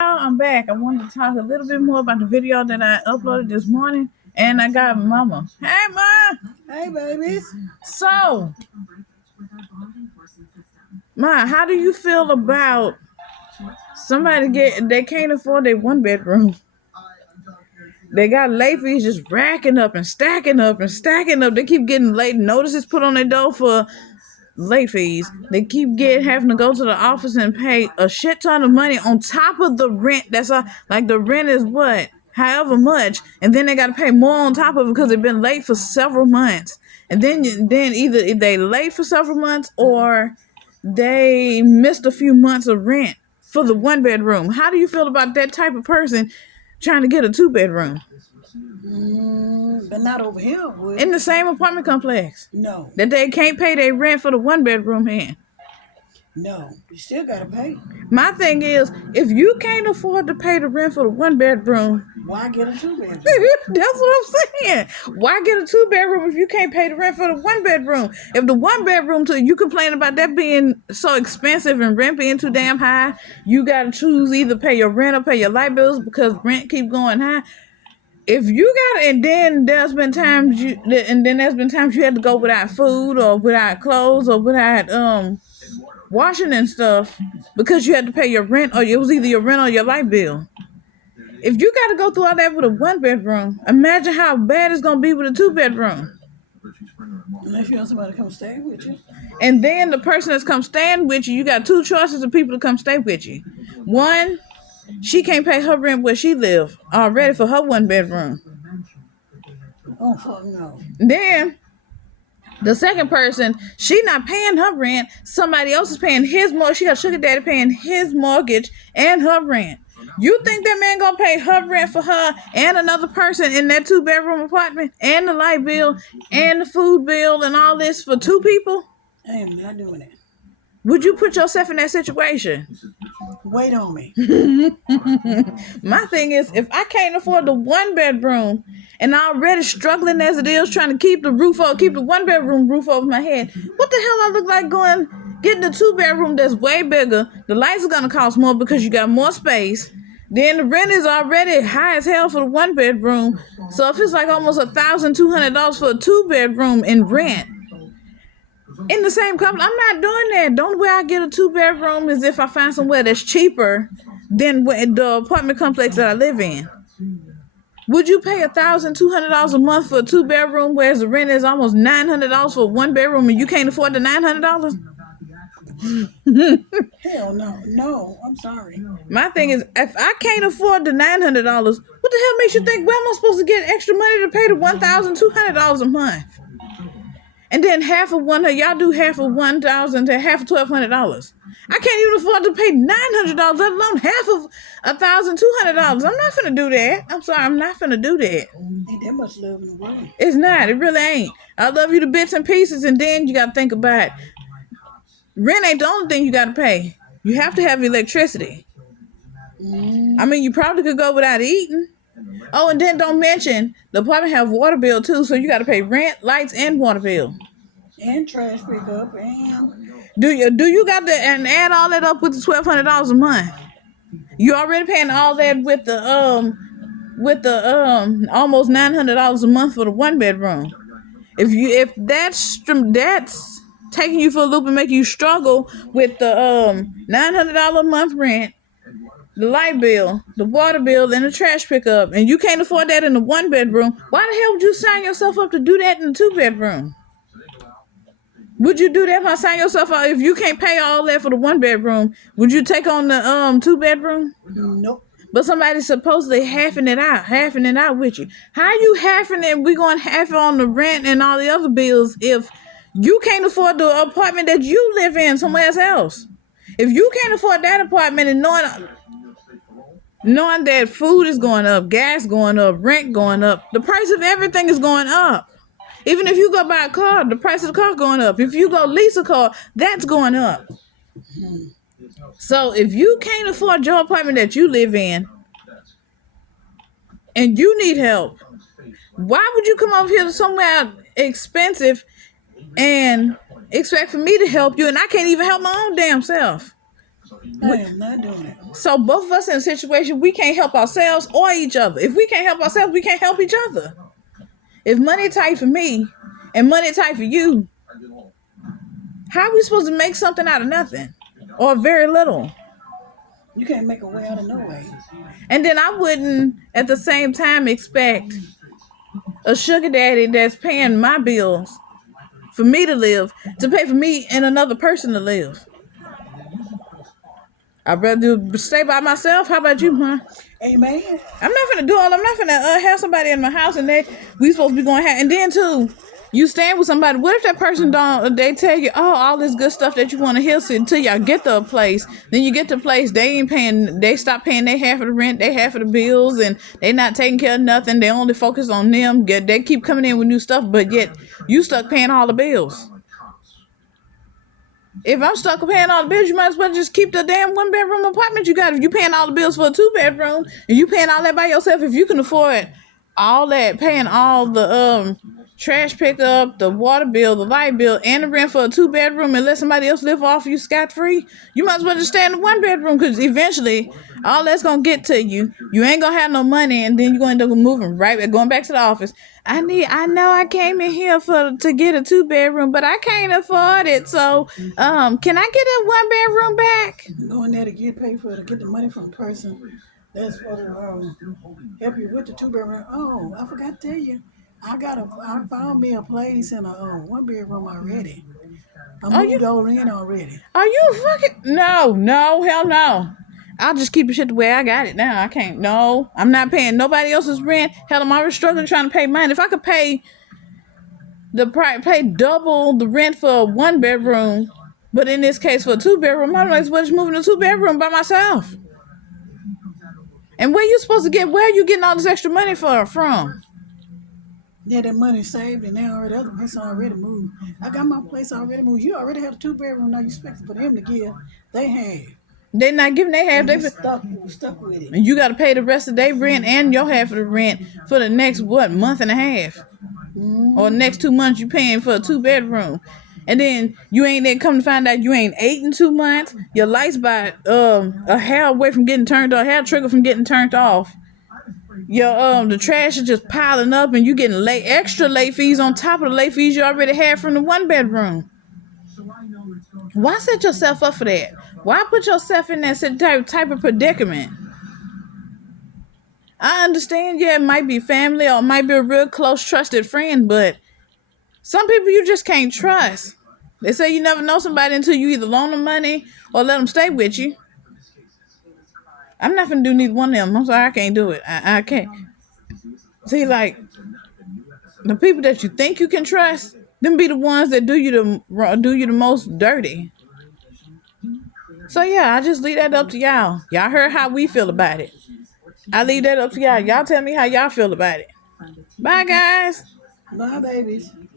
I'm back. I wanted to talk a little bit more about the video that I uploaded this morning, and I got Mama. Hey, Ma. Hey, babies. So, Ma, how do you feel about they can't afford their one bedroom? They got late fees just racking up and stacking up and stacking up. They keep getting late notices put on their door for late fees. They keep having to go to the office and pay a shit ton of money on top of the rent. That's all. Like the rent is what, however much, and then they got to pay more on top of it because they've been late for several months. And then either they late for several months or they missed a few months of rent for the one bedroom. How do you feel about that type of person trying to get a two bedroom But not over here, boy. in the same apartment complex No, that they can't pay their rent for the one bedroom in? no. You still gotta pay. My thing is, if you can't afford to pay the rent for the one bedroom, Why get a 2 bedroom? that's what I'm saying. Why get a two bedroom if you can't pay the rent for the one bedroom? If the one bedroom, you complain about that being so expensive and rent being too damn high, you gotta choose either pay your rent or pay your light bills because rent keep going high. If you got, and then there's been times you had to go without food or without clothes or without washing and stuff because you had to pay your rent, or it was either your rent or your light bill. If you got to go through all that with a one bedroom, imagine how bad it's gonna be with a two bedroom. Unless you want somebody to come stay with you. And then the person that's come staying with you, you got two choices of people to come stay with you. One, she can't pay her rent where she live already for her one bedroom. Oh, fuck no. Then the second person, she not paying her rent. Somebody else is paying his mortgage. She got sugar daddy paying his mortgage and her rent. You think that man gonna pay her rent for her and another person in that 2 bedroom apartment and the light bill and the food bill and all this for two people? I am not doing it. Would you put yourself in that situation? Wait on me. My thing is, if I can't afford the one bedroom and I'm already struggling as it is trying to keep the one bedroom roof over my head, what the hell I look like getting a 2 bedroom that's way bigger? The lights are gonna cost more because you got more space. Then the rent is already high as hell for the one bedroom. So if it's like almost $1,200 for a 2 bedroom in rent in the same couple, I'm not doing that. The only way I get a 2 bedroom is if I find somewhere that's cheaper than the apartment complex that I live in. Would you pay $1,200 a month for a 2 bedroom, whereas the rent is almost $900 for a 1 bedroom, and you can't afford the $900? Hell no. No, I'm sorry. My thing is, if I can't afford the $900, what the hell makes you think, where am I supposed to get extra money to pay the $1,200 a month? And then y'all do half of $1,000 to half of $1,200. I can't even afford to pay $900, let alone half of $1,200. I'm not finna do that. I'm sorry, I'm not finna do that. Ain't that much love in the world. It's not. It really ain't. I love you to bits and pieces, and then you gotta think about rent ain't the only thing you gotta pay. You have to have electricity. I mean, you probably could go without eating. Oh, and then don't mention the apartment have water bill too, so you got to pay rent, lights, and water bill. And trash pickup and... Do you got to and add all that up with the $1,200 a month? You already paying all that with the almost $900 a month for the 1 bedroom. If that's taking you for a loop and making you struggle with the $900 a month rent, the light bill, the water bill, and the trash pickup, and you can't afford that in the 1 bedroom, why the hell would you sign yourself up to do that in the 2 bedroom? Would you do that by signing yourself up? If you can't pay all that for the 1 bedroom, would you take on the 2 bedroom? Nope. But somebody's supposedly halving it out with you. How you halving it? We going half on the rent and all the other bills if you can't afford the apartment that you live in somewhere else? If you can't afford that apartment and knowing that food is going up, gas going up, rent going up, the price of everything is going up. Even if you go buy a car, the price of the car going up. If you go lease a car, that's going up. So if you can't afford your apartment that you live in and you need help, why would you come over here to somewhere expensive and expect for me to help you, and I can't even help my own damn self? I am not doing it. So both of us in a situation, we can't help ourselves or each other. If we can't help ourselves, we can't help each other. If money tight for me and money tight for you, how are we supposed to make something out of nothing or very little? You can't make a way out of no way. And then I wouldn't at the same time expect a sugar daddy that's paying my bills for me to live to pay for me and another person to live. I'd rather stay by myself. How about you, huh? Amen. I'm not gonna do all. I'm not gonna have somebody in my house and we supposed to be going to have. And then too, you stand with somebody. What if that person don't? They tell you, oh, all this good stuff that you want to hear until y'all get to a place. Then you get to a place, they ain't paying. They stop paying their half of the rent, their half of the bills, and they not taking care of nothing. They only focus on them. They keep coming in with new stuff, but yet you stuck paying all the bills. If I'm stuck paying all the bills, you might as well just keep the damn 1-bedroom apartment you got. If you paying all the bills for a 2-bedroom and you paying all that by yourself, if you can afford all that, paying all the trash pickup, the water bill, the light bill, and the rent for a 2-bedroom and let somebody else live off you scot-free, you might as well just stay in the 1-bedroom because eventually all that's going to get to you. You ain't going to have no money and then you're going to end up moving right back, going back to the office. I know I came in here to get a 2-bedroom, but I can't afford it. So, can I get a 1-bedroom back? Going there to get paid for it, to get the money from a person that's supposed to help you with the 2-bedroom. Oh, I forgot to tell you. I found me a place in a 1-bedroom already. I moved over in already. Are you fucking no, hell no. I'll just keep the shit the way I got it now. I can't. No, I'm not paying nobody else's rent. Hell, I'm already struggling trying to pay mine. If I could pay double the rent for a 1-bedroom, but in this case for a 2-bedroom, I might as well just move in a 2-bedroom by myself. And where you supposed to get? Where are you getting all this extra money from? Yeah, that money saved, and now the other person already moved. I got my place already moved. You already have a 2-bedroom. Now you expect for them to give. They have. They're not giving their half. They stuck with it. And you got to pay the rest of their rent and your half of the rent for the next month and a half, or next 2 months. You paying for a 2-bedroom, and then you ain't there. Come to find out, you ain't ate in 2 months. Your lights by a hair away from getting turned off, hair trigger from getting turned off. Your the trash is just piling up, and you getting extra late fees on top of the late fees you already had from the 1-bedroom. Why set yourself up for that? Why put yourself in that type of predicament? I understand, yeah, it might be family or it might be a real close, trusted friend, but some people you just can't trust. They say you never know somebody until you either loan them money or let them stay with you. I'm not gonna do neither one of them. I'm sorry, I can't do it. I can't. See, like, the people that you think you can trust, them be the ones that do you the most dirty. So yeah, I just leave that up to y'all. Y'all heard how we feel about it. I leave that up to y'all. Y'all tell me how y'all feel about it. Bye, guys. Bye, babies.